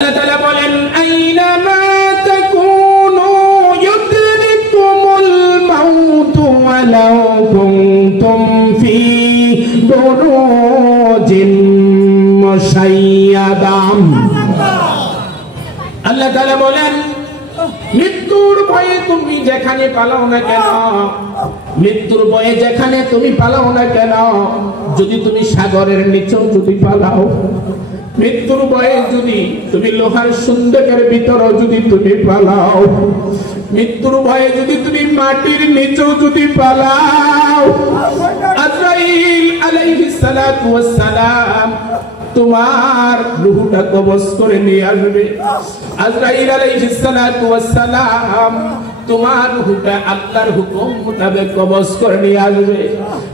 তাআলা বলেন আইনামা তাকুনু ইউদরিকুমুল মাউতু ওয়ালাউ কুনতুম ফি বুরুজিন মুশাইয়াদাম। আল্লাহ তাআলা বলেন মৃত্যুর ভয়ে তুমি যেখানে পালাও না কেন, মৃত্যুর ভয়ে যেখানে তুমি পালাও না কেন, যদি তুমি সাগরের নিচেও যদি পালাও, মৃত্যুর ভয়ে যদি তুমি লোহার সুন্দরের ভিতরে যদি তুমি পালাও, মৃত্যুর ভয়ে যদি তুমি মাটির নিচেও যদি পালাও, আজরাইল আলাইহিস সালাতু ওয়াস সালাম তোমার রূহটা কবজ করে নিয়ে আসবে। আজরাইল আলাইহিস সালাতু ওয়াস সালাম তোমার রূহটা আল্লাহর হুকুম মোতাবেক কবজ করে নিয়ে আসবে।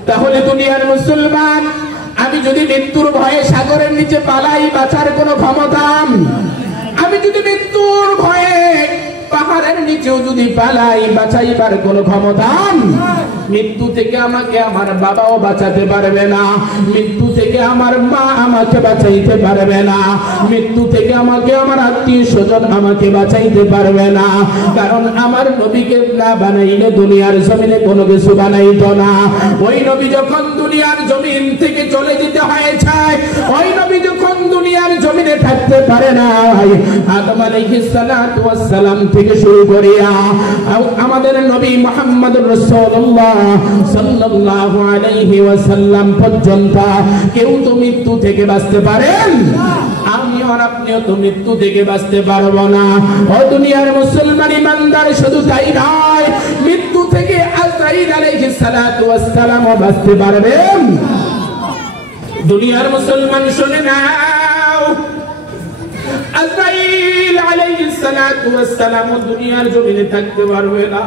তাহলে দুনিয়ার মুসলমান, আমি যদি মৃত্যুর ভয়ে সাগরের নিচে পালাই, বাঁচার কোনো ক্ষমতা? আমি যদি মৃত্যুর ভয়ে পাহাড়ের নিচেও যদি পালাই, বাঁচাইবার কোনো ক্ষমতা? মৃত্যু থেকে আমাকে আমার বাবাও বাঁচাতে পারবে না, মৃত্যু থেকে আমার মা আমাকে বাঁচাইতে পারবে না, মৃত্যু থেকে আমাকে আমার আত্মীয় স্বজন আমাকে বাঁচাইতে পারবে না। কারণ আমার নবীকে না বানাইলে দুনিয়ার জমিনে কোনো কিছু বানাইতো না। ওই নবী যখন দুনিয়ার জমিন থেকে চলে যেতে হয়েছে, ওই নবী যখন দুনিয়ার জমিনে থাকতে পারে না, আদম আলাইহিস সালাতু ওয়াস সালাম থেকে শুরু করিয়া আমাদের নবী মুহাম্মদুর রাসূলুল্লাহ সাল্লাল্লাহু আলাইহি ওয়াসাল্লাম পর্যন্ত কেউ তো মৃত্যু থেকে বাঁচতে পারেন? আমি আর আপনিও তো মৃত্যু থেকে বাঁচতে পারবো না। ও দুনিয়ার মুসলমান ইমানদার, শুধু তাই নয়, মৃত্যু থেকে আজরাইল আলাইহিস সালাতু ওয়াস সালামও বাঁচতে পারবেন। দুনিয়ার মুসলমান শুনে নাও, আজরাইল আলাইহিস সালাতু ওয়াস সালাম দুনিয়ার জমিনে থাকতে পারবে না।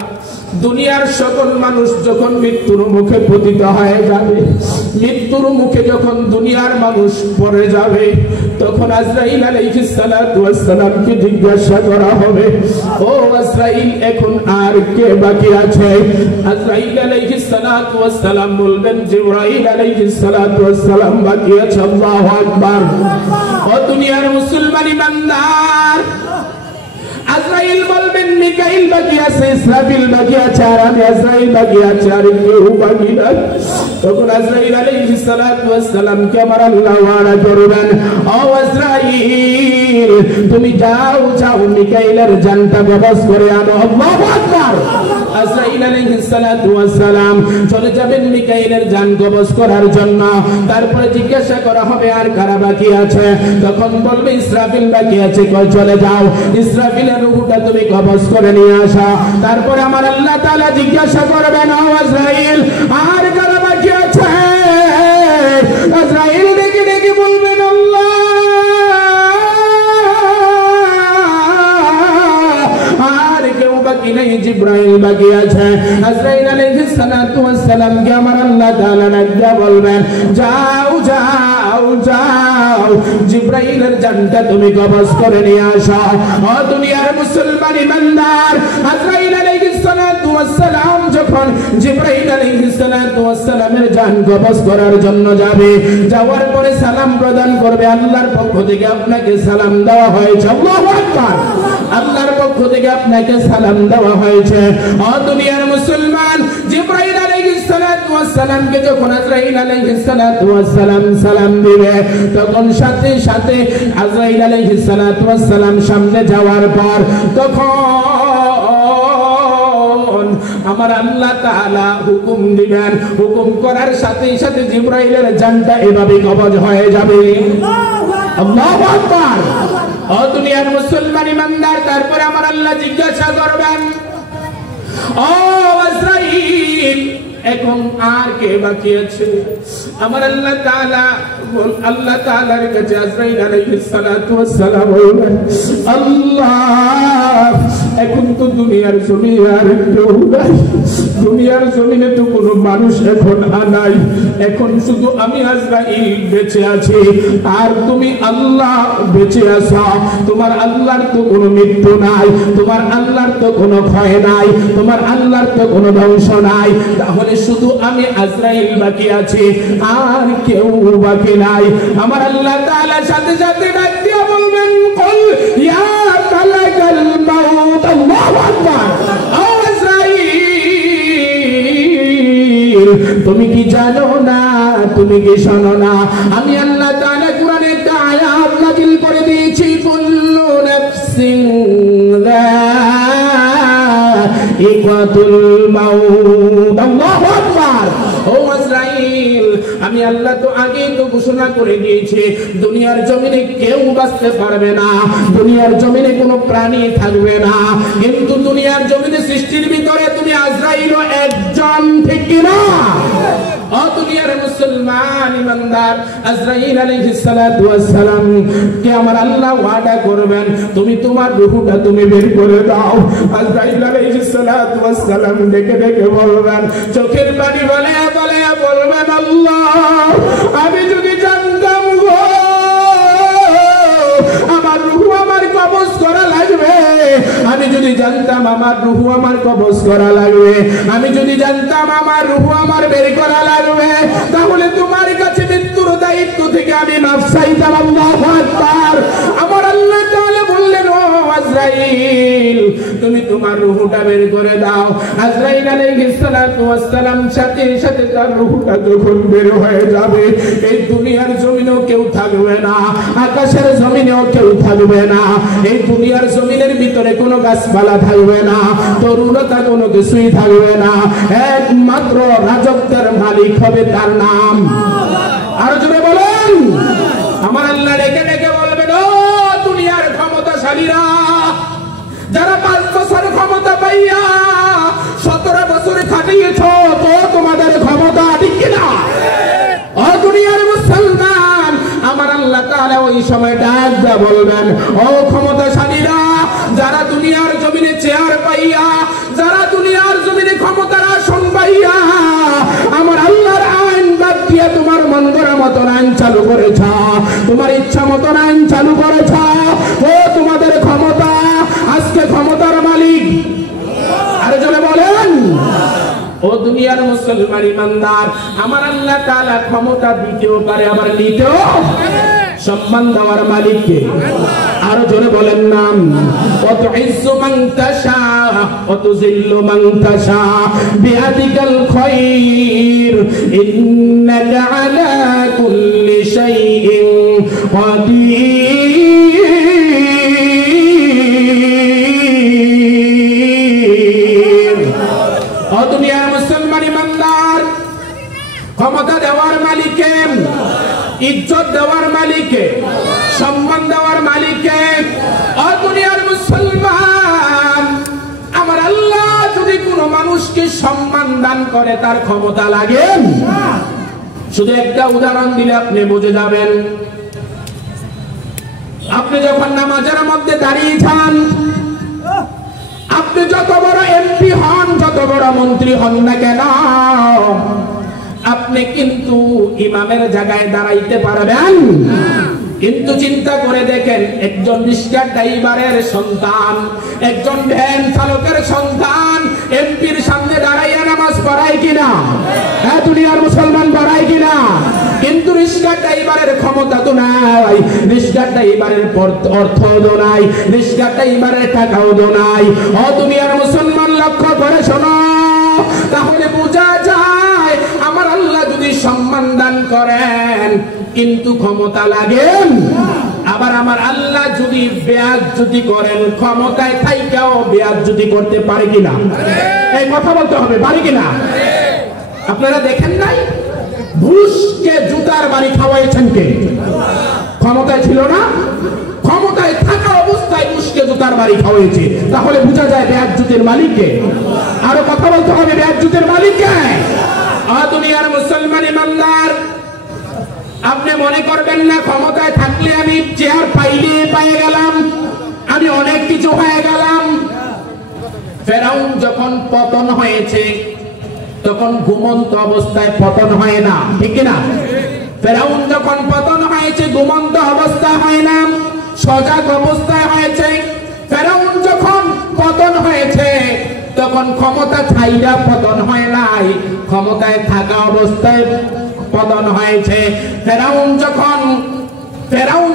দুনিয়ার সকল মানুষ যখন মৃত্যুর মুখে পতিত হয়ে যাবে, মৃত্যুর মুখে যখন দুনিয়ার মানুষ পড়ে যাবে, তখন আজরাইল আলাইহিস সালাতু ওয়াস সালামকে জিজ্ঞাসা করা হবে, ও আজরাইল, এখন আর কে বাকি আছে? আজরাইল আলাইহিস সালাতু ওয়াস সালাম বলবেন, জিবরাইল আলাইহিস সালাতু ওয়াস সালাম বাকি আছে। আল্লাহু আকবার। ও দুনিয়ার মুসলমান ইমানদার, আজরাইল বলবেন মিকাইল বাকি আছে, ইসরাফিল বাকি আছে, আর আমি আজরাইল বাকি আছে, আর কেউ বাকি নাই। তখন আজরাইল আলাইহিস সালাতু ওয়াস সালাম কে আমার আল্লাহ ওয়াদা করবেন, ও আজরাইল, তুমি যাও যাও মিকাইলের জানটা কবজ করে আনো। আল্লাহু আকবার। আজরাইল আলাইহিস সালাতু ওয়াস সালাম চলে যাবেন মিকাইলের জান কবজ করার জন্য। তারপরে জিজ্ঞাসা করা হবে আর কারা বাকি আছে? তখন বলবে ইসরাফিল বাকি আছে। কই চলে যাও, ইসরাফিলের রূহটা তুমি কবজ করে নিয়ে আসো। তারপরে আমার আল্লাহ তাআলা জিজ্ঞাসা করবেন, ও আজরাইল, আর কারা বাকি আছে? আজরাইল ডেকে ডেকে বলবেন, আল্লাহ, আর কেউ বাকি নেই, জিবরাইল বাকি আছে। আজরাইল আলাইহিস সালাতু ওয়াস সালাম কে আমার আল্লাহ তাআলা নাজা বলবেন, যাও যাও যাও, জিবরাইলের জানটা তুমি কবজ করে নিয়ে আসো। ও দুনিয়ার মুসলমান ইমানদার, আজরাইল আলাইহিস সালাতু ওয়াস সালাম যখন জিবরাইল আলাইহিস সালাতু ওয়াস সালামের জান কবজ করার জন্য যাবে, যাওয়ার পরে সালাম প্রদান করবে, আল্লাহর পক্ষ থেকে আপনাকে সালাম দেওয়া হয়েছে। আল্লাহু আকবার। আল্লাহর পক্ষ থেকে আপনাকে সালাম দেওয়া হয়েছে। ও দুনিয়ার মুসলমান, জিবরাইল আলাইহিস সালাতু ওয়াস সালামকে যখন আজরাইল আলাইহিস সালাতু ওয়াস সালাম সালাম দিবে, তখন সাথে সাথে আজরাইল আলাইহিস সালাতু ওয়াস সালাম সামনে যাওয়ার পর তখন আমার আল্লাহ তাআলা হুকুম দিবেন, হুকুম করার সাথে সাথে জিবরাইলের জানটা এভাবে কবজ হয়ে যাবে। আল্লাহু আকবার। ও দুনিয়ার মুসলমান ইমানদার, তারপরে আমার আল্লাহ জিজ্ঞাসা করবেন, ও আজরাইল, এখন আর কে বাকি আছে? আমার আল্লাহ তাআলার কাছে আজরাইল আলাইহিস সালাতু ওয়াস সালাম বলবেন, আল্লাহ, এখন তো দুনিয়ার জমিনে আর কেউ নাই, দুনিয়ার জমিনে তো কোনো মানুষ এখন নাই, এখন শুধু আমি আজরাইল বেঁচে আছি, আর তুমি আল্লাহ বেঁচে আছো। তোমার আল্লাহর তো কোনো মৃত্যু নাই, তোমার আল্লাহর তো কোনো ক্ষয় নাই, তোমার আল্লাহর তো কোনো ধ্বংস নাই, তাহলে শুধু আমি আজরাইল বাকি আছি, আর কেউ বাকি নাই। আমার আল্লাহ তাআলা সাথে সাথে ডাক দিয়ে বলবেন, কুল ইকাতুল মাউত। আল্লাহু আকবার। ও আজরাইল, আমি আল্লাহ তো আগেই তো ঘোষণা করে দিয়েছি দুনিয়ার জমিনে কেউ বাঁচতে পারবে না, দুনিয়ার জমিনে কোনো প্রাণী থাকবে না, কিন্তু দুনিয়ার জমিনে সৃষ্টির ভিতরে তুমি আজরাইলও একজন, ঠিক কি না? ও দুনিয়ার মুসলমান ইমানদার, আজরাইল আলাইহিস সালাতু ওয়াস সালাম কে আমার আল্লাহ ওয়াদা করবেন তুমি তোমার রূহটা তুমি বের করে দাও। আজরাইল আলাইহিস সালাতু ওয়াস সালাম ডেকে ডেকে বলবেন, চোখের পানি বলে বলে বলবেন, আল্লাহ আমি যদি জানতাম গো আমার রূহ আমার কবজ করা লাগবে, আমি যদি জানতাম আমার রূহ আমার কবজ করা লাগবে, আমি যদি জানতাম আমার রূহ আমার বের করা লাগবে, তাহলে তোমার কাছে মৃত্যুর দায়িত্ব থেকে আমি মাফ চাইতাম। আল্লাহু আকবার। আমার আল্লাহ তাআলা বললেন, ও আজরাইল তুমি তোমার রূহটা বের করে দাও। আজরাইল আলাইহিস সালাতু ওয়াস সালাম সাথে সাথে তার রূহটা যখন বের হয়ে যাবে, এই দুনিয়ার জমিনেও কেউ থাকবে না, আকাশের জমিনেও কেউ থাকবে না, এই দুনিয়ার জমিনের ভিতরে কোনো গাছপালা থাকবে না, তরুণতা কোনো কিছুই থাকবে না, একমাত্র রাজত্বের মালিক হবে তার নাম। আর জোরে বলেন। আমার আল্লাহ ডেকে ডেকে বলবেন, ও দুনিয়ার ক্ষমতাশালীরা, যারা 5 বছর ক্ষমতা পাইয়া 17 বছর খাটিয়েছ, তো তোমাদের ক্ষমতা, ঠিক কিনা? ও দুনিয়ার মুসলমান, আমার আল্লাহ তাআলা ওই সময় ডাক দিয়ে বলবেন, ও ক্ষমতাশালীরা, যারা দুনিয়ার জমিনে চেয়ার পাইয়া, যারা দুনিয়ার জমিনে ক্ষমতার আসন পাইয়া আমার আল্লাহর আইন বাদ দিয়ে তোমার মন গড়া মতন আইন চালু করেছ, তোমার ইচ্ছা মতন আইন চালু করেছ, ও তোমাদের ক্ষমতা আজকে ক্ষমতার মালিক। আর জোরে বলেন। ও দুনিয়ার মুসলমান ইমানদার, আমার আল্লাহ তাআলা ক্ষমতা দিতেও পারে আবার নিতেও, সম্মান দেওয়ার মালিককে। আরো জোরে বলেন নাম। কত ইজ্জু মান তাশা কত জিল্লু মান তাশা বিয়াদিকাল খায়র ইন্নাকা আলা কুল্লি শাইইন কাদির। ও দুনিয়ার মুসলমান ইমানদার, ক্ষমতা দেওয়ার মালিককে, ইজ্জত দেওয়ার মালিককে, সম্মান দেওয়ার মালিককে। ও দুনিয়ার মুসলমান, আমার আল্লাহ যদি কোনো মানুষকে সম্মান দান করে তার ক্ষমতা লাগে। শুধু একটা উদাহরণ দিলে আপনি বুঝে যাবেন। আপনি যখন নামাজের মধ্যে দাঁড়িয়ে যান, আপনি যত বড় এমপি হন, যত বড় মন্ত্রী হন না কেন, আপনি কিন্তু ইমামের জায়গায় দাঁড়াইতে পারবেন। কিন্তু চিন্তা করে দেখেন, একজন রিক্সা ড্রাইভারের সন্তান, একজন ভ্যান চালকের সন্তান এমপির সামনে দাঁড়াইয়া নামাজ পড়ায় কিনা? হ্যাঁ দুনিয়ার মুসলমান পড়ায় কিনা? কিন্তু রিক্সা ড্রাইভারের ক্ষমতা তো নাই, রিক্সা ড্রাইভারের অর্থ তো নাই, রিক্সা ড্রাইভারের টাকাও তো নাই। ও দুনিয়ার মুসলমান লক্ষ্য করে শোনো, তাহলে বোঝা যায় আমার আল্লাহ যদি সম্মান দান করেন কিন্তু ক্ষমতা লাগেন, আবার আমার আল্লাহ যদি বেয়াজ্জতি করেন ক্ষমতায় থাইকাও বেয়াজ্জতি করতে পারে কিনা? এই কথা বলতে হবে, পারে কিনা? আপনারা দেখেন নাই বুশকে জুতার বাড়ি খাওয়াইছেন কে? ক্ষমতায় ছিল না, ক্ষমতায় থাকা অবস্থায় বুশকে জুতার বাড়ি খাওয়াইছে, তাহলে বোঝা যায় বেয়াজ্জতির মালিককে। আরো কথা বলতে হবে, বেয়াজ্জতির মালিককে। দুনিয়ার মুসলমান ইমানদার, আপনি মনে করবেন না ক্ষমতায় থাকলে আমি চেয়ার পাইলে পেয়ে গেলাম, আমি অনেক কিছু হয়ে গেলাম। ফেরাউন যখন পতন হয়েছে তখন ঘুমন্ত অবস্থায় পতন হয় না, ঠিক না? ফেরাউন যখন পতন হয়েছে ঘুমন্ত অবস্থায় হয় না, সজাগ অবস্থায় হয়েছে। ফেরাউন যখন পতন হয়েছে তখন ক্ষমতা ছাইরা পতন হয় নাই, ক্ষমতায় থাকা অবস্থায় পতন হয়েছে। ফেরাউন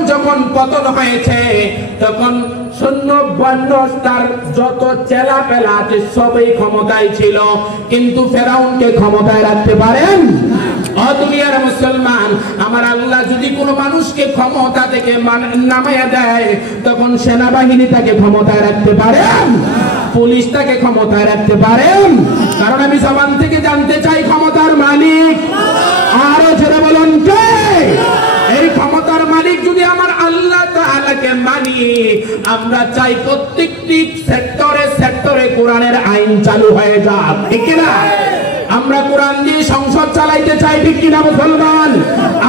যখন পতন হয়েছে তখন সৈন্য বাহিনী তার যত চেলা পেলা আছে সবই ক্ষমতায় ছিল, কিন্তু ফেরাউনকে ক্ষমতায় রাখতে পারেন? ও দুনিয়ার মুসলমান, আমার আল্লাহ যদি কোনো মানুষকে ক্ষমতা থেকে নামাইয়া দেয় তখন সেনাবাহিনী তাকে ক্ষমতায় রাখতে পারেন? পুলিশ তাকে ক্ষমতায় রাখতে পারেন? কারণ আমি জবান থেকে জানতে চাই ক্ষমতার মালিক আরো জোরে বলুন কে? এই ক্ষমতার মালিক যদি আমার আল্লাহ তাআলাকে মানি, আমরা চাই প্রত্যেকটি সেক্টরে সেক্টরে কোরআনের আইন চালু হয়ে যাক, ঠিক কি না? আমরা কোরআন দিয়ে সংসদ চালাইতে চাই, ঠিক কিনা মুসলমান?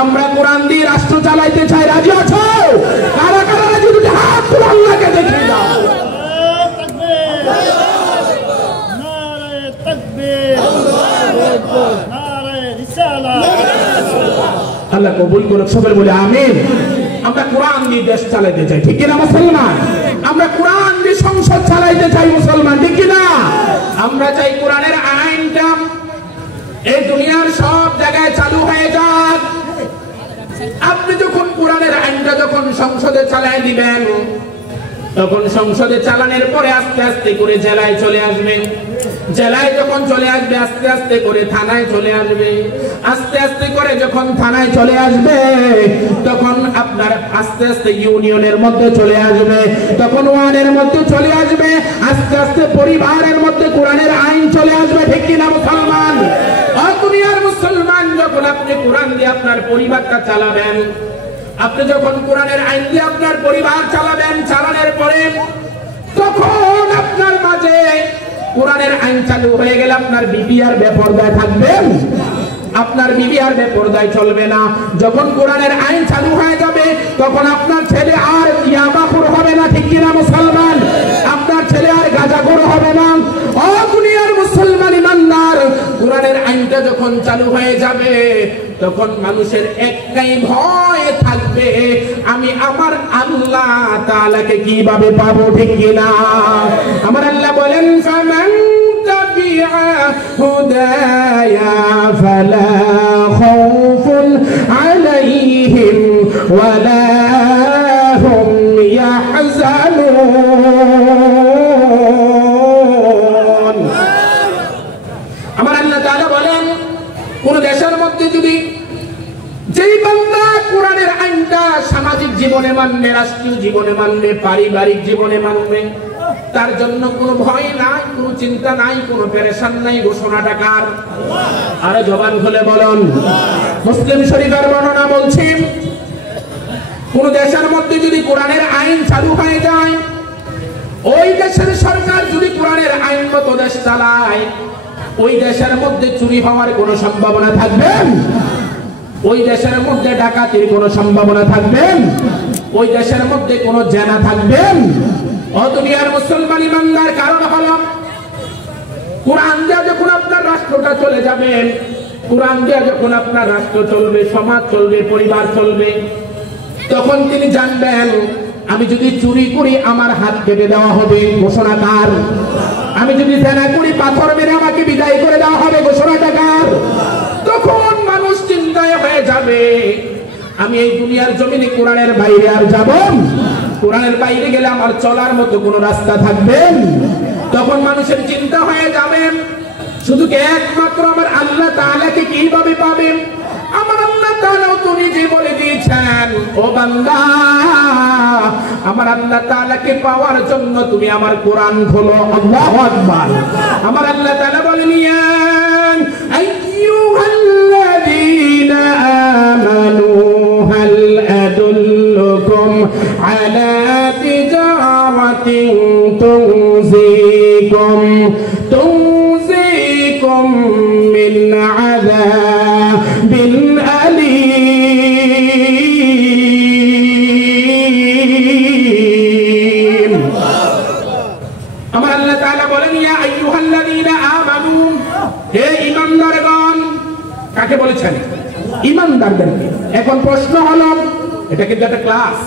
আমরা কোরআন দিয়ে রাষ্ট্র চালাইতে চাই, রাজি আছো? কারা কারা রাজি? দুটি হাত তুলে আল্লাহকে দেখিয়ে দাও। আল্লাহ কবুল করুক, সবাই বলে আমিন। আমরা কোরআন দিয়ে দেশ চালাইতে চাই, ঠিক কিনা মুসলমান? আমরা কোরআন দিয়ে সংসদ চালাইতে চাই মুসলমান, ঠিক কিনা? আমরা চাই কোরআনের আইনটা এই দুনিয়ার সব জায়গায় চালু হয়ে যাক। আপনি যখন কোরআনের আইনটা যখন সংসদে চালাই দিবেন, তখন সংসদে চালানোর পরে আস্তে আস্তে করে জেলায় চলে আসবে, জেলায় যখন চলে আসবে আস্তে আস্তে করে থানায় চলে আসবে, আস্তে আস্তে করে যখন থানায় চলে আসবে তখন আপনার আস্তে আস্তে ইউনিয়নের মধ্যে চলে আসবে, তখন ওয়ার্ডের মধ্যে চলে আসবে, আস্তে আস্তে পরিবারের মধ্যে কোরআনের আইন চলে আসবে, ঠিক কিনা মুসলমান? দুনিয়ার মুসলমান, যখন আপনি কোরআন দিয়ে আপনার পরিবারটা চালাবেন, আপনি যখন কোরআনের আইন দিয়ে আপনার পরিবার চালাবেন, চালানোর পরে তখন আপনার মাঝে কোরআনের আইন চালু হয়ে গেলে আপনার বিবি আর বেপরদায় থাকবেন, আপনার বিবি আর বেপরদায় চলবে না। যখন কোরআনের আইন চালু হয়ে যাবে তখন আপনার ছেলে আর ইয়াবাখোর হবে না, ঠিক কিনা মুসলমান? আপনার ছেলে আর গাঁজাখোর হবে না। ও দুনিয়ার মুসলমান ইমানদার, কোরআনের আইনটা যখন চালু হয়ে যাবে তখন মানুষের একটাই ভয় থাকবে, আমি আমার আল্লাহ তাআলাকে কিভাবে পাবো, ঠিক কিনা? আমার আল্লাহ বলেন ফামান তাবিআ হুদায়া ফালা খাউফুন আলাইহিম ওয়ালা হুম ইয়াহজানুন। আমার আল্লাহ তাআলা বলেন, কোন দেশের মধ্যে যদি যেই বান্দা কোরআনের আইনটা সামাজিক জীবনে মানবে, রাষ্ট্রীয় জীবনে মানবে, পারিবারিক জীবনে মানবে, তার জন্য কোনো ভয় নাই, কোনো চিন্তা নাই, কোনো পেরেশান নাই। ঘোষণাটা কার? আরে জবান খুলে বলুন। মুসলিম শরীফের বর্ণনা বলছি, কোন দেশের মধ্যে যদি কোরআনের আইন চালু হয়ে যায়, ওই দেশের সরকার যদি কোরআনের আইন মতো দেশ চালায়, ওই দেশের মধ্যে চুরি হওয়ার কোনো সম্ভাবনা থাকবে? ওই দেশের মধ্যে ডাকাতির কোনো সম্ভাবনা থাকবে? ওই দেশের মধ্যে কোনো জেনা থাকবে? ও দুনিয়ার মুসলমান ইমানদার, কারণ হলো কোরআন দিয়ে যখন আপনার রাষ্ট্রটা চলে যাবে, কোরআন দিয়ে যখন আপনার রাষ্ট্র চলবে, সমাজ চলবে, পরিবার চলবে, তখন তিনি জানবেন আমি যদি চুরি করি আমার হাত কেটে দেওয়া হবে, ঘোষণা কার? আমি যদি জেনা করি পাথর মেরে আমাকে বিদায় করে দেওয়া হবে, ঘোষণাটা কার? তখন মানুষ চিন্তায় হয়ে যাবে আমি এই দুনিয়ার জমিনে কোরআনের বাইরে আর যাব? কোরআনের বাইরে গেলে আমার চলার মতো কোনো রাস্তা থাকবে? তখন মানুষের চিন্তা হয়ে যাবে শুধু একমাত্র আমার আল্লাহ তাআলাকে কিভাবে পাবে? আমার আল্লাহ তাআলাও তো নিজে বলে দিয়েছেন, ও বান্দা, আমার আল্লাহ তাআলাকে পাওয়ার জন্য তুমি আমার কোরআন খোলো। আল্লাহু আকবার। আমার আল্লাহ তাআলা বলেন, ইয়া আইয়ুহাল্লাযীনা আমানু হাল আদুল্লুকুম আলা তিজারাতিন তুনজিকুম মিন আযাবিন আলীম। আমার আল্লাহ তাআলা বলেন, ইয়া আইয়ুহাল্লাযীনা আমানু, হে ঈমানদারগণ। কাকে বলেছেন? ঈমানদারদেরকে। এখন প্রশ্ন হলো, এটা কিন্তু একটা ক্লাস,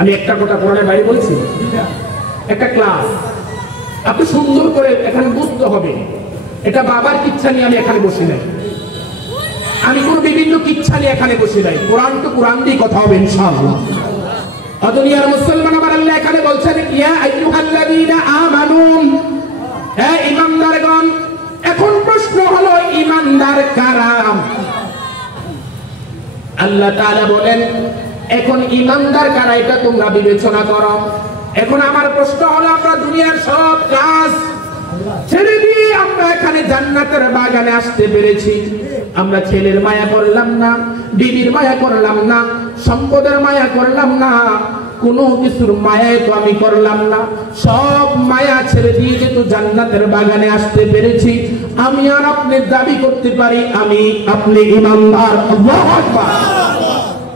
আমি একটা কথা কোরআনের বাইরে বলছি, একটা ক্লাস। আপনি সুন্দর করে এখানে বুঝতে হবে, এটা বাবার কিচ্ছা নিয়ে আমি এখানে বসি নাই, আমি কোন বিভিন্ন কিচ্ছা নিয়ে এখানে বসি নাই। কোরআন তো কোরআন দিয়ে কথা হবে ইনশাআল্লাহ। দুনিয়ার মুসলমান, আমার আল্লাহ এখানে বলছেন, ইয়া আইয়ুহাল্লাযীনা আমানু, হে ঈমানদারগণ। এখন প্রশ্ন হলো, ঈমানদার কারা? আল্লাহ তাআলা বলেন, এখন ঈমানদার কারা এটা তোমরা বিবেচনা করো। এখন আমার প্রশ্ন হলো, আমরা দুনিয়ার সব কাজ ছেড়ে দিয়ে আমরা এখানে জান্নাতের বাগানে আসতে পেরেছি। আমরা ছেলের মায়া করলাম না, বিবির মায়া করলাম না, সম্পদের মায়া করলাম না, কোনো কিছুর মায়ায় তো আমি করলাম না। সব মায়া ছেড়ে দিয়ে যেহেতু জান্নাতের বাগানে আসতে পেরেছি, আমি আর আপনি দাবি করতে পারি আমি আপনি ইমানদার। আল্লাহু আকবার।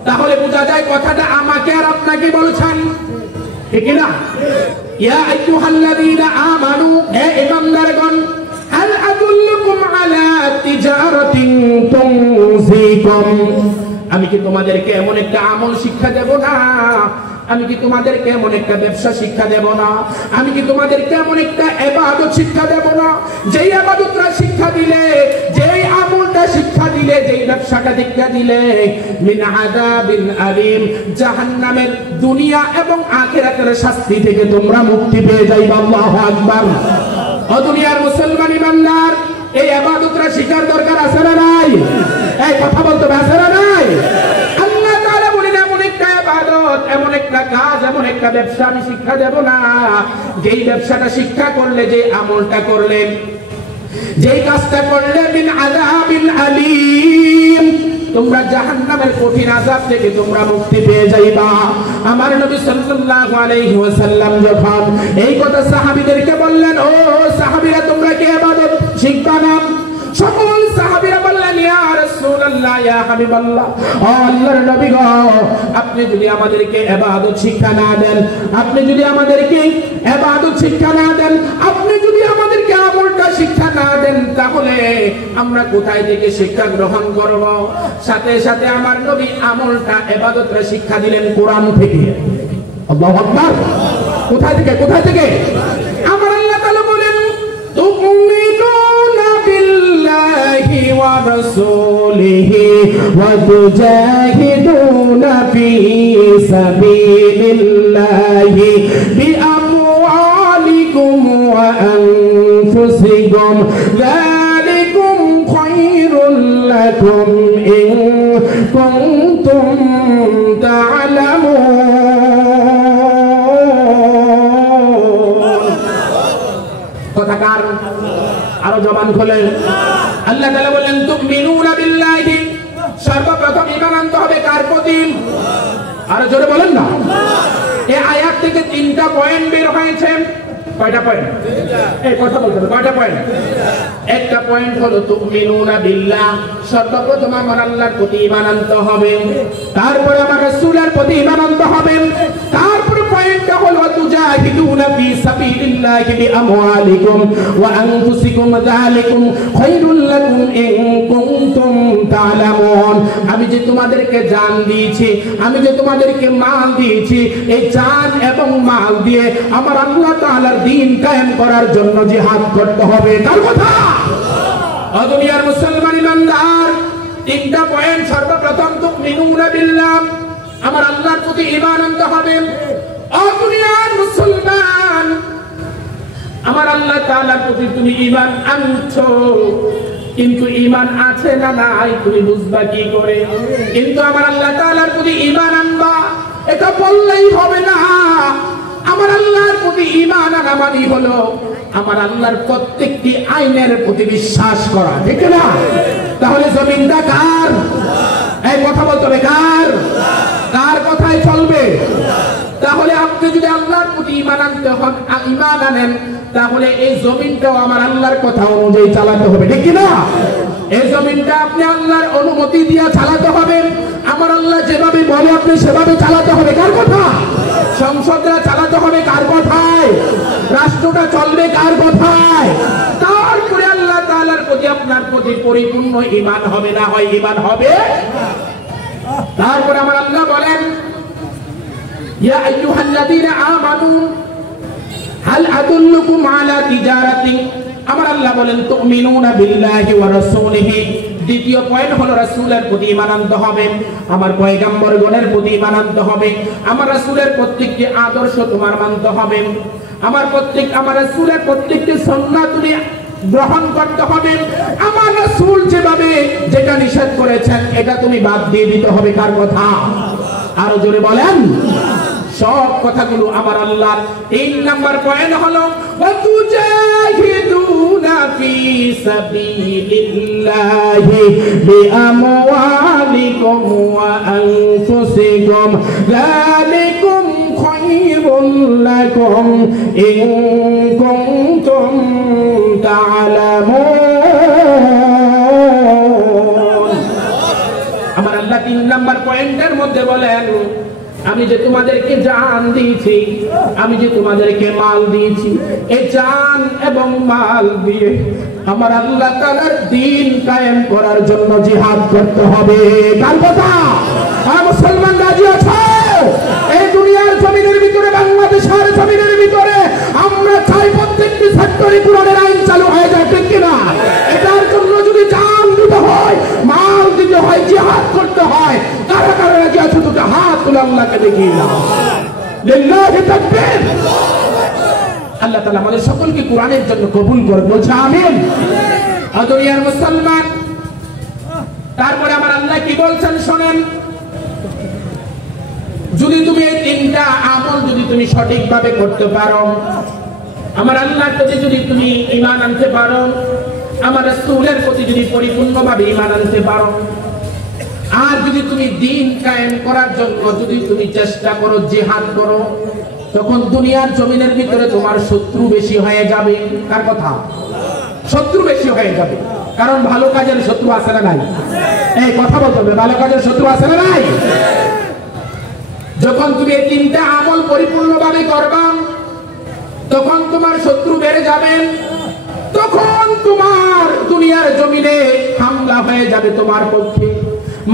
তাহলে বোঝা যায় কথাটা আমাকে আর আপনাকে বলছেন, ঠিক না? ইয়া আইয়ুহাল্লাযীনা আমানু, হে ঈমানদারগণ, হাল আদুল্লুকুম আলা তিজারাতিন তুনজিকুম, আমি কি তোমাদেরকে এমন একটা আমল শিক্ষা দেব না? আমি কি তোমাদেরকে এমন একটা ব্যবসা শিক্ষা দেব না? আমি কি তোমাদেরকে এমন একটা ইবাদত শিক্ষা দেব না, যেই ইবাদতটা শিক্ষা দিলে, যেই আমলটা শিক্ষা দিলে, যেই ব্যবসাটা শিক্ষা দিলে মিন আযাবিন আলিম, জাহান্নামের দুনিয়া এবং আখিরাতের শাস্তি থেকে তোমরা মুক্তি পেয়ে যাইবা। আল্লাহু আকবার। ও দুনিয়ার মুসলমান ইমানদার, এই ইবাদতটা শিখার দরকার আছে না নাই? এই কথা বলতে আছে না নাই? আল্লাহ তাআলা বলেন এমন একটা ইবাদত, এমন একটা কাজ, এমন একটা ব্যবসা আমি শিক্ষা দেব না, যেই ব্যবসাটা শিক্ষা করলে, যে আমলটা করলে, যেই কাজটা করলে মিন আযাবিন আলীম, তোমরা জাহান্নামের কঠিন আযাব থেকে তোমরা মুক্তি পেয়ে যাইবা। আমার নবী সাল্লাল্লাহু আলাইহি ওয়াসাল্লাম যখন এই কথা সাহাবীদেরকে বললেন, ও সাহাবীরা তোমরা কি ইবাদত শিখবা না? সকল সাহাবীরা বললেন, ইয়া রাসূলুল্লাহ, ইয়া হাবিবাল্লাহ, ও আল্লাহর নবী গো, আপনি যদি আমাদেরকে ইবাদত শিক্ষা না দেন, আপনি যদি আমাদেরকে ইবাদত শিক্ষা না দেন, আপনি যদি আমাদেরকে আমলটা শিক্ষা না দেন, তাহলে আমরা কোথায় থেকে শিক্ষা গ্রহণ করব? সাথে সাথে আমার নবী আমলটা, ইবাদতটা শিক্ষা দিলেন কোরআন থেকে। আল্লাহু আকবার। কোথায় থেকে? কোথায় থেকে? আমার আল্লাহ তাআলা বলেন, তুমিনুনা বিল্লাহি ওয়া রাসূলিহি ওয়া তুজাহিদুনা ফি সাবিলিল্লাহি বিআমওয়ালিকুম ওয়া আনফুসিকুম, যালিকুম খায়রুল লাকুম ইন কুনতুম তা'লামুন। কথাকার আরো জবান খোলেন। আল্লাহ তাআলা বলেন, তুমিনুনা বিল্লাহি, সর্বপ্রথম ঈমান আনতে হবে কার প্রতি? আরো জোরে বলেন না। এই আয়াত থেকে তিনটা পয়েন্ট বের হয়েছে। কয়টা পয়েন্ট? এই কথা বলতে হবে, কয়টা পয়েন্ট? একটা পয়েন্ট হলো তুমিনুনা বিল্লাহ, সর্বপ্রথম আমার আল্লাহর প্রতি ঈমান আনতে হবে, তারপরে আমার রাসূলের প্রতি ঈমান আনতে হবে, তারপরে পয়েন্টটা হলো তুজাহিদুনা ফি সাবিলিল্লাহি বিআমওয়ালিকুম ওয়া আনফুসিকুম, যালিকুম খায়রুল লাকুম ইন কুনতুম তা'লামুন। আমি যে তোমাদেরকে জান দিয়েছি, আমি যে তোমাদেরকে মাল দিয়েছি, এই জান এবং মাল দিয়ে আমার আল্লাহ তাআলার দ্বীন কায়েম করার জন্য জিহাদ করতে হবে। তার কথা ও দুনিয়ার মুসলমান ইমানদার, তিনটা পয়েন্ট। সর্বপ্রথম তুমিনুনা বিল্লাহ, আমার আল্লাহর প্রতি ঈমান আনতে হবে। ও দুনিয়ার মুসলমান, আমার আল্লাহ তাআলার প্রতি তুমি ঈমান আনছো, কিন্তু ঈমান আছে না নাই তুমি বুঝবা কি করে? কিন্তু আমার আল্লাহ তাআলার প্রতি ঈমান আনবা, এটা বললেই হবে না। আমার আল্লাহর প্রতি ঈমান আনা মানে হলো আমার আল্লাহর প্রত্যেকটি আইনের প্রতি বিশ্বাস করা, ঠিক না? তাহলে জমিনটা কার? এই কথা বলতে হবে, কার? কার কথাই চলবে? তাহলে আপনি যদি আল্লাহর প্রতি ঈমান আনতে হন, ঈমান আনেন, তাহলে এই জমিনটাও আমার আল্লাহর কথা অনুযায়ী চালাতে হবে, ঠিক না? এই জমিনটা আপনি আল্লাহর অনুমতি দিয়ে চালাতে হবে। আমার আল্লাহ যেভাবে বলে আপনি সেভাবে চালাতে হবে। কার কথা? সংসদরা চালাতে হবে কার কথায়? রাষ্ট্রটা চলবে কার কথায়? তারপরে আল্লাহ তাআলার প্রতি আপনার প্রতি পরিপূর্ণ ঈমান হবে, না হয় ঈমান হবে। তারপরে আমার আল্লাহ বলেন, ইয়া আইয়ুহাল্লাযীনা আমানু হাল আদুল্লুকুম আলা তিজারাতিন, আমার আল্লাহ বলেন তুমিনুনা বিল্লাহি ওয়া রাসূলিহি। দ্বিতীয় পয়েন্ট হলো রাসূলের প্রতি ঈমান আনতে হবে, আমার পয়গম্বরগণের প্রতি ঈমান আনতে হবে, আমার রাসূলের প্রত্যেকটি আদর্শ তোমার মানতে হবে, আমার রাসূলের প্রত্যেকটি সুন্নাত তুমি গ্রহণ করতে হবে। আমার রাসূল যেভাবে যেটা নিষেধ করেছেন এটা তুমি বাদ দিয়ে দিতে হবে। কার কথা? আরো জোরে বলেন। সব কথাগুলো আমার আল্লাহর। 3 নাম্বার পয়েন্ট হলো ওয়াতুজাহিদুনা ফি সাবিলিল্লাহি বিআমওয়ালিকুম ওয়া আনফুসিকুম যালিকুম খায়রুল লাকুম ইন কুনতুম তা'লামুন। আমার আল্লাহ 3 নাম্বার পয়েন্টের মধ্যে বলেন, আমি যে তোমাদেরকে জান দিয়েছি, আমি যে তোমাদেরকে মাল দিয়েছি, এই জান এবং মাল দিয়ে আমার আল্লাহ তাআলার দ্বীন কায়েম করার জন্য জিহাদ করতে হবে। কার কথা? আর মুসলমান রাজি আছো? এই দুনিয়ার জমিনের ভিতরে, বাংলাদেশের জমিনের ভিতরে আমরা চাই প্রত্যেকটি সেক্টরে কোরআনের আইন চালু হয়ে যায়, ঠিক কিনা? এটার জন্য যদি জান দিতে হয়, মাল দিতে হয়, জিহাদ করতে হয়, কারা কারা রাজি আছো? দুটো হাত তুলে আল্লাহকে দেখিয়ে দাও। লিল্লাহি তাকবীর। আল্লাহ তাআলা আমাদের সকলকে কোরআনের জন্য কবুল করে, বলছে আমিন। দুনিয়ার মুসলমান, তারপরে আমার আল্লাহ কি বলছেন শোনেন, যদি তুমি এই 3টা আমল যদি তুমি সঠিকভাবে করতে পারো, আমার আল্লাহর প্রতি যদি তুমি ঈমান আনতে পারো, আমার রাসূলের প্রতি যদি পরিপূর্ণভাবে ঈমান আনতে পারো, আর যদি তুমি দ্বীন কায়েম করার জন্য যদি তুমি চেষ্টা করো, জিহাদ করো, তখন দুনিয়ার জমিনের ভিতরে তোমার শত্রু বেশি হয়ে যাবে। কার কথা? শত্রু বেশি হয়ে যাবে। কারণ ভালো কাজের শত্রু আছে না নাই? এই কথা বলতে হবে, ভালো কাজের শত্রু আছে না নাই? যখন তুমি এই 3টা আমল পরিপূর্ণভাবে করবা, তখন তোমার শত্রু বেড়ে যাবে, তখন তোমার দুনিয়ার জমিনে হামলা হয়ে যাবে তোমার পক্ষে,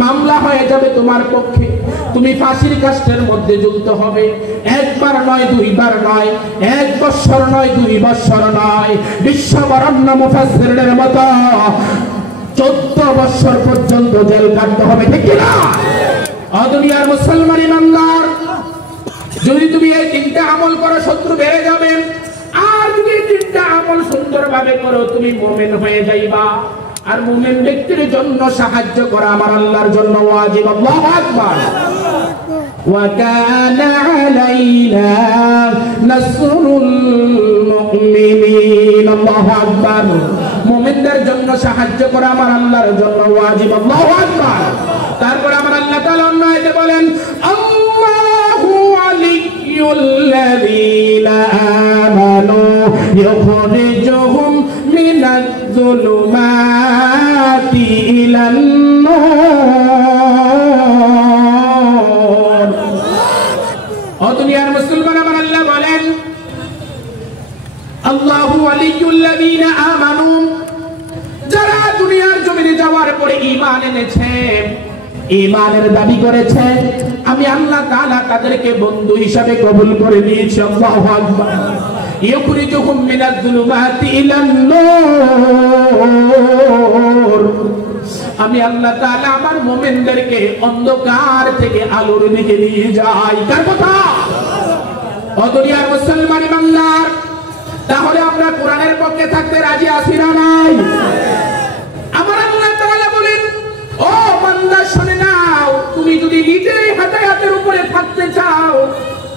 মামলা হয়ে যাবে তোমার পক্ষে, তুমি ফাঁসির কাষ্ঠের মধ্যে ঝুলতে হবে। একবার নয়, 2 বার নয়, 1 বছর নয়, 2 বছর নয়, বিশ্ববরেণ্য মুফাসসিরদের মতো 14 বছর পর্যন্ত জেল কাটতে হবে, ঠিক কিনা? দুনিয়ার মুসলমান ইমানদার, যদি তুমি এই 3টা আমল করো, শত্রু বেড়ে যাবে। আর যদি এই 3টা আমল সুন্দরভাবে করো, তুমি মুমিন হয়ে যাইবা। আর মুমিন ব্যক্তির জন্য সাহায্য করা আমার আল্লাহর জন্য ওয়াজিব। আল্লাহু আকবার। ওয়া কানা আলাইনা নাসরুল মুমিনিন। আল্লাহু আকবার। মুমিনদের জন্য সাহায্য করা আমার আল্লাহর জন্য ওয়াজিব। আল্লাহু আকবার। তারপর আমার আল্লাহ তাআলা অন্য আয়াতে বলেন, আল্লাহু ওয়ালিয়ুল্লাযীনা আমানু ইউখরিজুহুম মিনাজ-যুলুমাতি ইলান-নূর। ও দুনিয়ার মুসলমান, আমার আল্লাহ বলেন, আল্লাহু ওয়ালিয়ুল্লাযীনা আমানু, যারা দুনিয়ার জমিনে যাওয়ার পরে ঈমান এনেছে, ঈমানের দাবি করেছে, আমি আল্লাহ তাআলা তাদেরকে বন্ধু হিসাবে কবুল করে নিয়েছি। আল্লাহু আকবার। ইউখরিজুহুম মিনাজ-যুলুমাতি ইলান-নূর। আমি আল্লাহ তাআলা আমার মুমিনদেরকে অন্ধকার থেকে আলোর দিকে নিয়ে যাই। কার কথা? ও দুনিয়ার মুসলমান ইমানদার, তাহলে আমরা কোরআনের পক্ষে থাকতে রাজি আছি না নাই? আমার আল্লাহ তাআলা বলেন, ও বান্দা শুনে নাও, তুমি যদি নিজেই হেদায়েতের উপরে থাকতে চাও,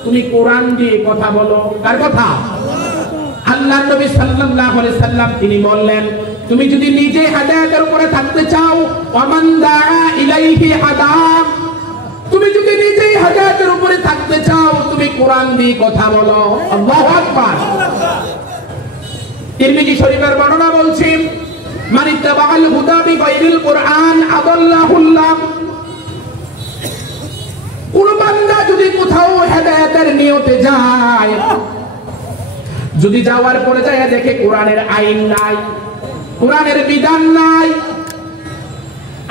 তুমি কোরআন দিয়ে কথা বলো। কার কথা? আল্লাহর নবী সাল্লাল্লাহু আলাইহি সাল্লাম তিনি বললেন, তুমি যদি নিজে হেদায়েতের উপরে থাকতে চাও, ওয়ামান দাআ ইলাইহি হাদাম, তুমি যদি নিজেই হেদায়েতের উপরে থাকতে চাও, তুমি কোরআন দিয়ে কথা বলো। আল্লাহু আকবার। তিরমিজি শরীফের বর্ণনা বলছি, মান ইত্তাবাআল হুদা বিগাইরিল কুরআন আদাল্লাহুল্লাহ। কোন বান্দা যদি কোথাও হেদায়েতের নিয়তে যায়, যদি যাওয়ার পরে যায় দেখে কোরআনের আইন নাই, কোরআনের বিধান নাই,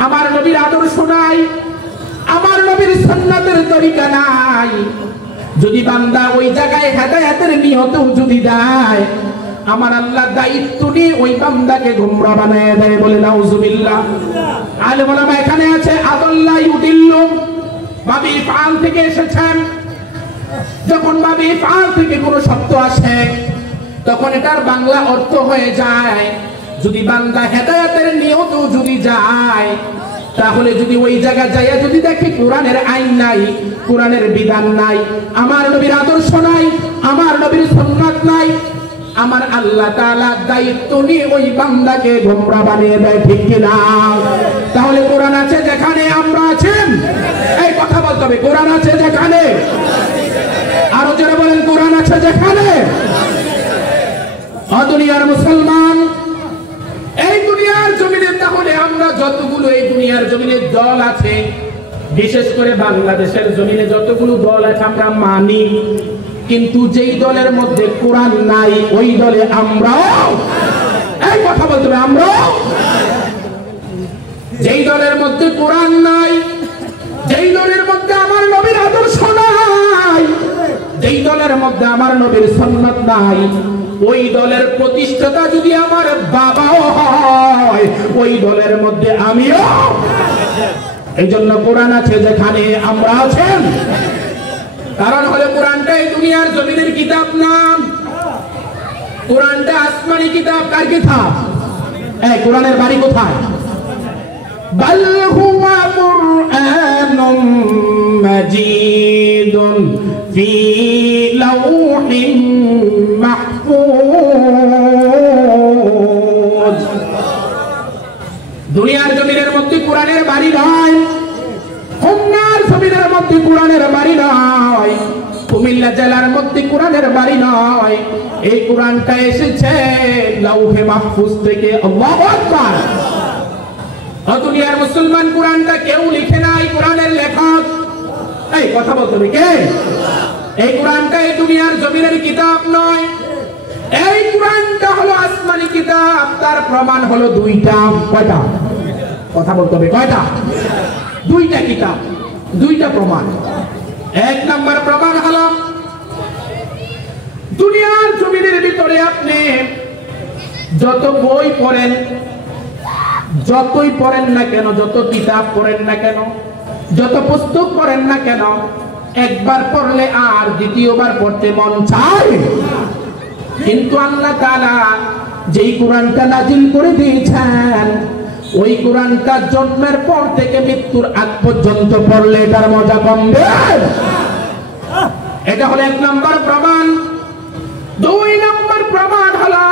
আমার নবীর আদর্শ নাই, আমার নবীর সুন্নাতের তরিকা নাই, যদি বান্দা ওই জায়গায় হেদায়েতের নিয়তেও যদি যায়, আমার আল্লাহ দায়িত্ব নিয়ে ওই বান্দাকে গোমরা বানায় দেয়। বলে নাউজুবিল্লাহ। আলেম ওলামা এখানে আছে, আদাল্লাহ ইউদিল্লু, বাবি ইফআল থেকে এসেছেন। যখন বাবি ইফআল থেকে কোনো শব্দ আসে, তখন এটার বাংলা অর্থ হয়ে যায়, যদি বান্দা হেদায়েতের নিয়তেও যদি যায়, তাহলে যদি ওই জায়গা যাইয়া যদি দেখে কোরআনের আইন নাই, কোরআনের বিধান নাই, আমার নবীর আদর্শ নাই, আমার নবীর সুন্নাত নাই, আমার আল্লাহ তাআলা দায়িত্ব নিয়ে ওই বান্দাকে গোমরা বানিয়ে দেয়, ঠিক কিনা? তাহলে কোরআন আছে যেখানে আমরা আছেন, এই কথা বলতে হবে, কোরআন আছে যেখানে, আরো যারা বলেন কোরআন আছে যেখানে। দুনিয়ার মুসলমান, এই দুনিয়ার জমিনে তাহলে আমরা যতগুলো এই দুনিয়ার জমিনে দল আছে, বিশেষ করে বাংলাদেশের জমিনে যতগুলো দল আছে আমরা মানি, কিন্তু যেই দলের মধ্যে কোরআন নাই ওই দলে আমরাও, এই কথা বলতে হবে, আমরাও যেই দলের মধ্যে কোরআন নাই, যেই দলের মধ্যে আমার নবীর আদর্শ নাই, যেই দলের মধ্যে আমার নবীর সুন্নাত নাই, ওই দলের প্রতিষ্ঠাতা যদি আমার বাবাও হয় ওই দলের মধ্যে আমিও। এই জন্য কোরআন আছে যেখানে আমরা আছেন, কারণ হলো কোরআনটা এই দুনিয়ার জমিনের কিতাব না, কোরআনটা আসমানি কিতাব। কার কিতাব? এই কোরআনের বাড়ি কোথায়? বাল হুয়া কুরআনুম মাজিদুন ফি লাওহিন মাহফুজ। দুনিয়ার জমিনের মধ্যে কোরআনের বাড়ি নয়, খুলনার জমিনের মধ্যে কোরআনের বাড়ি নয়, কুমিল্লা জেলার মধ্যে কোরআনের বাড়ি নয়, এই কোরআনটা এসেছে লাউহে মাহফুজ থেকে। আল্লাহু আকবার। দুনিয়ার মুসলমান, কোরআনটা কেউ লিখে নাই, কোরআনের লেখক, এই কথা বলতে হবে কে? এই কোরআনটা এই দুনিয়ার জমিনের কিতাব নয়, এই কোরআনটা হলো আসমানি কিতাব। তার প্রমাণ হলো দুইটা। কয়টা? কথা বলতে হবে, কয়টা? দুইটা কিতাব, দুইটা প্রমাণ। এক নাম্বার প্রমাণ হলো দুনিয়ার জমিনের ভিতরে আপনি যত বই পড়েন, যতই পড়েন না কেন, যত কিতাব পড়েন না কেন, যত পুস্তক পড়েন না কেন, একবার পড়লে আর দ্বিতীয়বার পড়তে মন চায়। কিন্তু আল্লাহ তাআলা যেই কোরআনটা নাজিল করে দিয়েছেন, ওই কোরআনটা জন্মের পর থেকে মৃত্যুর আগ পর্যন্ত পড়লে এটার মজা কমবে। এটা হলো এক নম্বর প্রমাণ। দুই নম্বর প্রমাণ হলো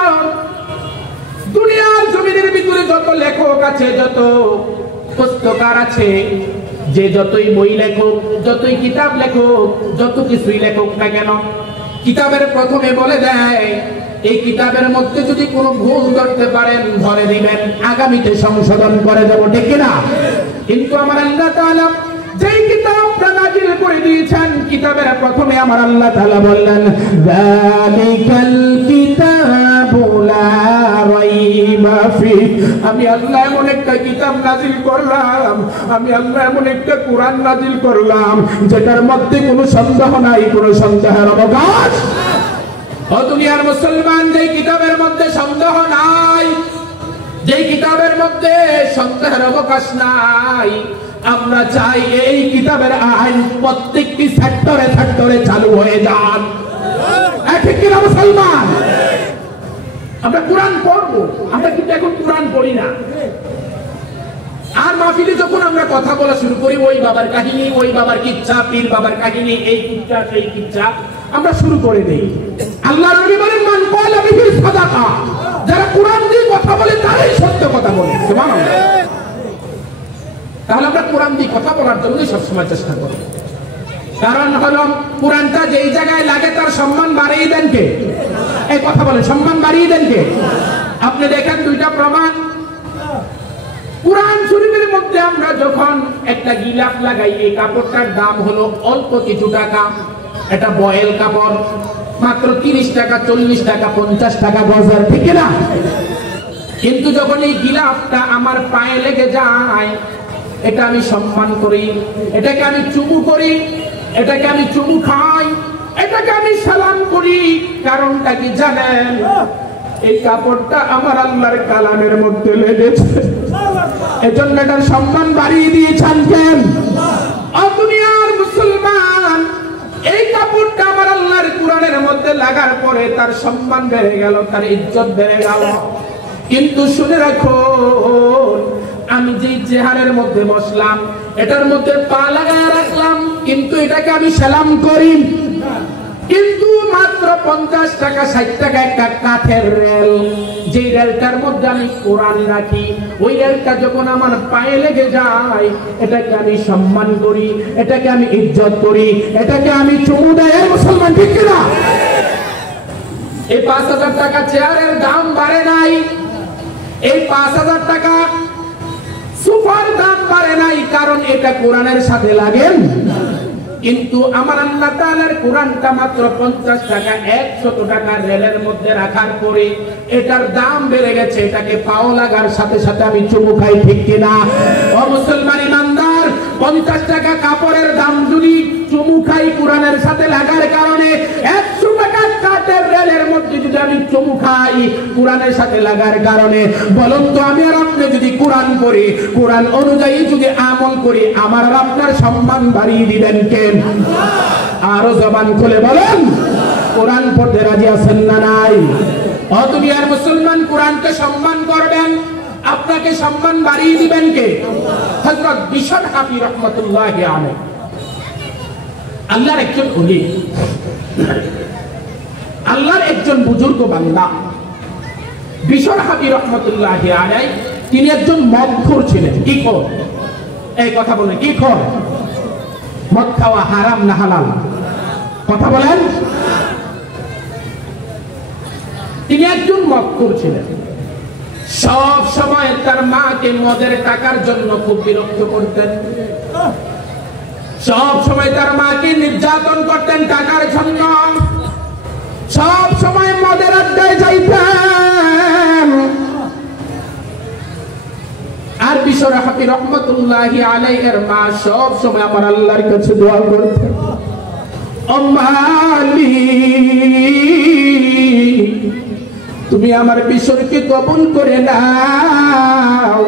দুনিয়ার জমিনের ভিতরে যত লেখক আছে, যত পুস্তকার আছে, যে যতই বই লেখক, যতই কিতাব লেখক, যত কিছুই লেখক না কেন, কিতাবের প্রথমে বলে দেয় এই কিতাবের মধ্যে যদি কোনো ভুল ধরতে পারেন ধরে দিবেন, আগামীতে সংশোধন করে দেব, ঠিক কিনা? কিন্তু আমার আল্লাহ তাআলা যেই কিতাবটা নাজিল করে দিয়েছেন, কিতাবের প্রথমে আমার আল্লাহ তাআলা বললেন যালিকাল কিতাবু লা রাইবা ফি। আমি আল্লাহ এমন একটা কিতাব নাজিল করলাম, আমি আল্লাহ এমন একটা কোরআন নাজিল করলাম যেটার মধ্যে কোনো সন্দেহ নাই, কোনো সন্দেহের অবকাশ। ও দুনিয়ার মুসলমান, যেই কিতাবের মধ্যে সন্দেহ নাই, যেই কিতাবের মধ্যে সন্দেহের অবকাশ নাই, আমরা চাই এই কিতাবের আইন প্রত্যেকটি সেক্টরে সেক্টরে চালু হয়ে যান। ঠিক কিনা মুসলমান? আমরা কোরআন পড়বো, আমরা কিন্তু এখন কোরআন পড়ি না। আর মাহফিলে যখন আমরা কথা বলা শুরু করি, ওই বাবার কাহিনী, ওই বাবার কিচ্ছা, পীর বাবার কাহিনী, এই কিচ্ছা সেই কিচ্ছা আমরা শুরু করে দেই। আল্লাহর নবী বলেন মান ক্বালা বিহি সাদাকা, যারা কোরআন দিয়ে কথা বলে তারাই সত্য কথা বলে। সুবহানাল্লাহ। তাহলে আমরা কোরআন দিয়ে কথা বলার জন্য সবসময় চেষ্টা করি, কারণ হলো কোরআনটা যেই জায়গায় লাগে তার সম্মান বাড়িয়ে দেন কে? এই কথা বলে, সম্মান বাড়িয়ে দেন কে? আপনি দেখেন দুইটা প্রমাণ। কোরআন শরীফের মধ্যে আমরা যখন একটা গিলাফ লাগাই, এই কাপড়টার দাম হলো অল্প কিছু টাকা, এটা বয়েল কাপড়, মাত্র 30 টাকা, 40 টাকা, 50 টাকা গজের, ঠিক না? কিন্তু যখন এই গিলাফটা আমার পায়ে লেগে যায়, এটা আমি সম্মান করি, এটাকে আমি চুমু করি, এটাকে আমি চুমু খাই, এটাকে আমি সালাম করি। কারণটা কি জানেন? এই কাপড়টা আমার আল্লাহর কালামের মধ্যে লেগেছে, এজন্য এটার সম্মান বাড়িয়ে দিয়েছেন কেন? দুনিয়ার মুসলমান, এই কাপড়টা আমার আল্লাহর কোরআনের মধ্যে লাগার পরে তার সম্মান বেড়ে গেল, তার ইজ্জত বেড়ে গেল। কিন্তু শুনে রাখো, আমি যে চেহারের মধ্যে বসলাম এটার মধ্যে পা লাগায় রাখলাম, কিন্তু এটাকে আমি সালাম করি। কিন্তু মাত্র 50 টাকা 60 টাকা একটা কাঠের রেল, যে রেলটার মধ্যে আমি কোরআন রাখি, ওই রেলটা যখন আমার পায়ে লেগে যায় এটাকে আমি সম্মান করি, এটাকে আমি ইজ্জত করি, এটাকে আমি চুমু দেই। মুসলমান ঠিক কিনা? এই 5000 টাকা চেয়ারের দাম বাড়ে নাই, এই 5000 টাকা সোফার দাম বাড়ে নাই, কারণ এটা কোরআনের সাথে লাগেন। কিন্তু আমার আল্লাহ তাআলার কোরআনটা মাত্র 50 টাকা 100 টাকা রেলের মধ্যে রাখার পরে এটার দাম বেড়ে গেছে, এটাকে পাও লাগার সাথে সাথে আমি চুমু খাই। ঠিক কিনা? ও মুসলমান ইমানদার, 50 টাকা কাপড়ের দাম যদি চুমু খাই কোরআনের সাথে লাগার কারণে, 100 টাকা কাঠের রেলের মধ্যে যদি আমি চুমু খাই কোরআনের সাথে লাগার কারণে, বলুন তো আমি আর আপনি যদি কোরআন পড়ি, কোরআন অনুযায়ী যদি আমল করি, আমার আর আপনার সম্মান বাড়িয়ে দিবেন কে? আরো জবান খুলে বলেন, কোরআন পড়তে রাজি আছেন না নাই? ও দুনিয়ার মুসলমান, কোরআনকে সম্মান করবেন, আপনাকে সম্মান বাড়িয়ে দিবেন কে? হযরত বিশর হাফি রাহমাতুল্লাহি আলাইহি, আল্লাহর একজন ওলি, আল্লাহর একজন বুজুর্গ বান্দা বিশর হাফি রাহমাতুল্লাহি আলাইহি, তিনি একজন মদখোর ছিলেন। কি খোর? এই কথা বলেন, কি খোর? মদ খাওয়া হারাম না হালাল? কথা বলেন। তিনি একজন মদখোর ছিলেন, সব সময় তার মাকে মদের টাকার জন্য খুব বিরক্ত করতেন, সব সময় তার মাকে নির্যাতন করতেন টাকার জন্য, সব সময় মদের আড্ডায় যাইতেন। আর বিশর হাফি রহমতুল্লাহি আলাইহির মা সব সময় আমার আল্লাহর কাছে দোয়া করতেন, ও মালিক, তুমি আমার বিশরকে কবুল করে নাও,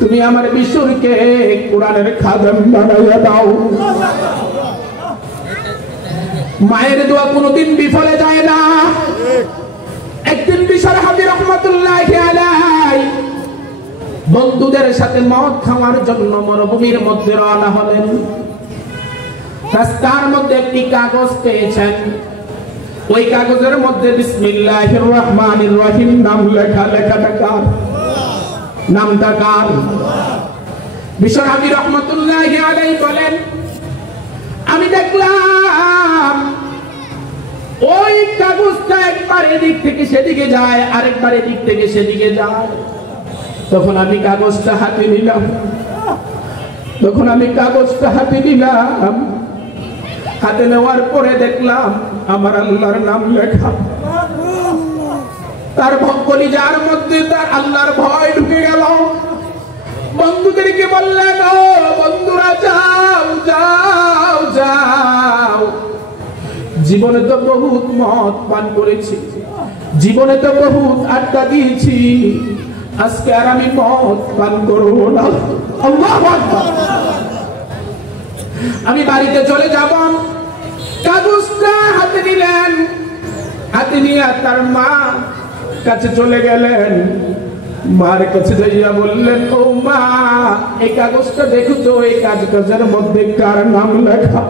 তুমি আমার বিশরকে কোরআনের খাদেম বানাইয়া দাও। মায়ের দোয়া কোনোদিন বিফলে যায় না। একদিন বিশর হাফি রহমতুল্লাহি আলাইহি বন্ধুদের সাথে মদ খাওয়ার জন্য মরুভূমির মধ্যে রওনা হলেন। রাস্তার মধ্যে একটি কাগজ পেয়েছেন, ওই কাগজের মধ্যে বিসমিল্লাহির রহমানির রহিম নাম লেখা। লেখাটা কার? নামটা কার? বিশর হাফি রহমতুল্লাহি আলাইহি বলেন, আমি দেখলাম ওই কাগজটা একবার এদিক থেকে সেদিকে যায়, আরেকবার এদিক থেকে সেদিকে যায়। তখন আমি কাগজটা হাতে নিলাম, হাতে নেওয়ার পরে দেখলাম আমার আল্লাহর নাম লেখা। তার কলিজার মধ্যে তার আল্লাহর ভয় ঢুকে গেল। বন্ধুদেরকে বললেন, ও বন্ধুরা, যাও যাও যাও, জীবনে তো বহুত মদ পান করেছি, জীবনে তো বহুত আড্ডা দিয়েছি, আজকে আর আমি মদ পান করবো না। আল্লাহু আকবার। আমি বাড়িতে চলে যাব। কাগজটা হাতে নিলেন, হাতে নিয়ে তার মা কাছে চলে গেলেন। মার কাছে যাইয়া বললেন, ও মা, এই কাগজটা দেখো তো, এই কাগজের মধ্যে কার নাম লেখা?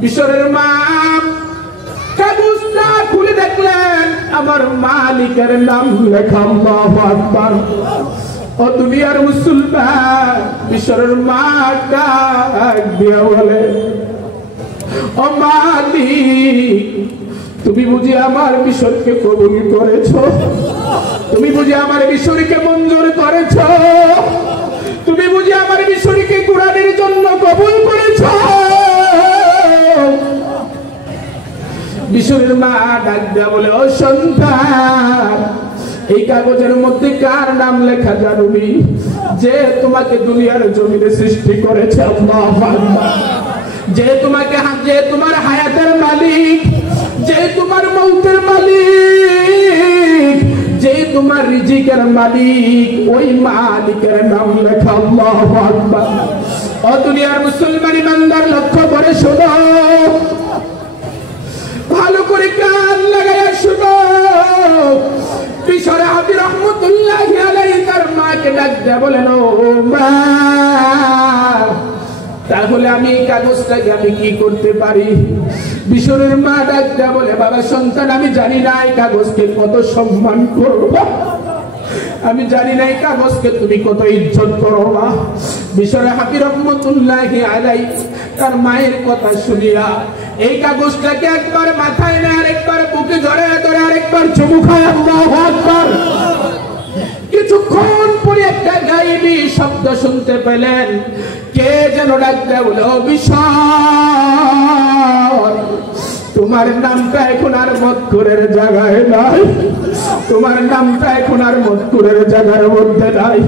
বিশরের মা কাগজটা খুলে দেখলেন আমার মালিকের নাম লেখা। আল্লাহু আকবার। ও দুনিয়ার মুসলমান, বিশরের মা ডাক দিয়া বলে, ও মালিক, তুমি বুঝি আমার বিশরকে কবুল করেছো? তুমি বুঝি আমার বিশরকে মঞ্জুর করেছো? তুমি বুঝি আমার বিশরকে কোরআনের জন্য কবুল করেছো? বিশরের মা ডাক দিয়া বলে, ও সন্তান, এই কাগজের মধ্যে কার নাম লেখা জানবি? যে তোমাকে দুনিয়ার জমিনে সৃষ্টি করেছে। আল্লাহু আকবার। যে তোমাকে, যে তোমার হায়াতের মালিক, যে তোমার মৌতের মালিক, যে তোমার রিজিকের মালিক, ওই মালিকের নাম লেখা। আল্লাহু আকবার। ও দুনিয়ার মুসলমান ইমানদার, লক্ষ্য করে শোনো, ভালো করে কান লাগাইয়া শোনো। বিশর হাফি রহমতুল্লাহি আলাইহি তার মাকে ডাক দেয়া বলেন, ও মা, তাহলে আমি এই কাগজটাকে আমি কি করতে পারি? বিশরের মা ডাক দেয়া বলে, বাবা সন্তান, আমি জানি না এই কাগজকে কত সম্মান করব, আমি জানি না এই কাগজকে তুমি কত ইজ্জত করো। বিশরে হাফি রহমতুল্লাহি আলাইহি তার মায়ের কথা শুনিয়া এই কাগজটাকে একবার মাথায় নেয়, আরেকবার বুকে জড়ায় ধরে, আরেকবার চুমু খায়। আল্লাহু আকবার। কিছুক্ষণ পরে একটা গায়েবী শব্দ শুনতে পেলেন। কে যেন ডাক দেয় বলে, ও বিশর, তোমার নামটা এখন আর মতকুরের জায়গায় নাই, তোমার নামটা এখন আর মতকুরের জায়গার মধ্যে নাই।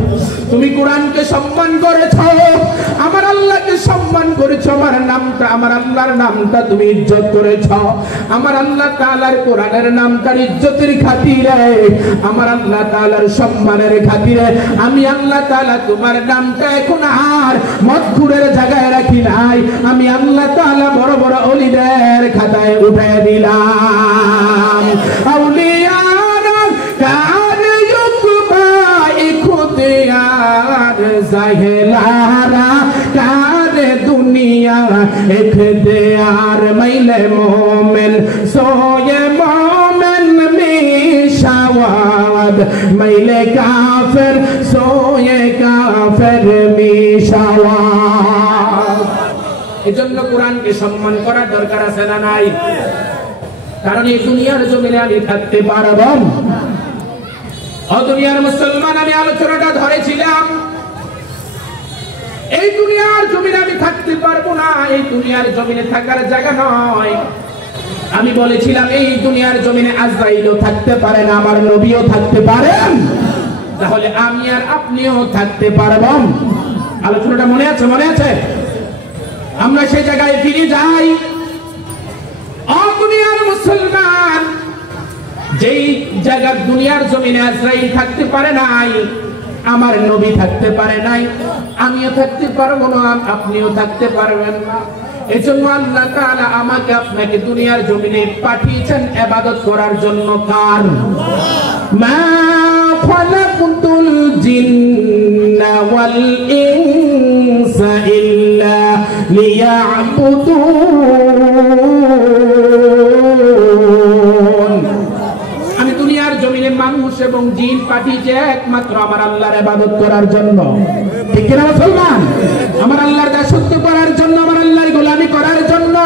তুমি কোরআনকে সম্মান করেছ, আমার আল্লাহকে সম্মান করেছ, আমার নামটা, আমার আল্লাহর নামটা তুমি ইজ্জত করেছ। আমার আল্লাহ তাআলার কোরআনের নামটার ইজ্জতের খাতিরে, আমার আল্লাহ তাআলার সম্মানের খাতিরে আমি আল্লাহ তাআলা তোমার নামটা এখন আর মতকুরের জায়গায় রাখি নাই, আমি আল্লাহ তাআলা বড় বড় ওলিদের খাতায় উঠায় দিলাম। আউলিয়ানা কান ইউকবা ইখতিয়ার জাহেলারা কার দুনিয়া ইখতিয়ার মাইলে মোমেন সোয়ে মোমেন মিশাওয়াদ মাইলে কাফের সোয়ে কাফের মিশাওয়াদ। এজন্য কোরআনকে সম্মান করার দরকার আছে না নাই? কারণ এই দুনিয়ার জমিনে আমি থাকতে পারব। ও দুনিয়ার মুসলমান, আমি আলোচনাটা ধরেছিলাম, এই দুনিয়ার জমিনে আমি থাকতে পারবো না, এই দুনিয়ার জমিনে থাকার জায়গা নয়। আমি বলেছিলাম এই দুনিয়ার জমিনে আজরাইলও থাকতে পারে না, আমার নবীও থাকতে পারেন, তাহলে আমি আর আপনিও থাকতে পারব। আলোচনাটা মনে আছে? মনে আছে? আমরা সেই জায়গায় ফিরে যাই। দুনিয়ার মুসলমান, যেই জায়গার দুনিয়ার জমিনে আজরাইল থাকতে পারে নাই, আমার নবী থাকতে পারে নাই, আমিও থাকতে পারবো না, আপনিও থাকতে পারবেন না। এজন্য আল্লাহ তাআলা আমাকে আপনাকে দুনিয়ার জমিনে পাঠিয়েছেন ইবাদত করার জন্য। কার? মা খালাকুতুল জিন্না ওয়াল ইনসা ইল্লা লিয়াবুদুন। আমি দুনিয়ার জমিনে মানুষ এবং জিন পাঠিয়েছি একমাত্র আমার আল্লাহর ইবাদত করার জন্য। ঠিক কিনা মুসলমান? আমার আল্লাহর দাসত্ব করার জন্য, আমার আল্লাহর গোলামি করার জন্য।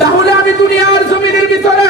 তাহলে আমি দুনিয়ার জমিনের ভিতরে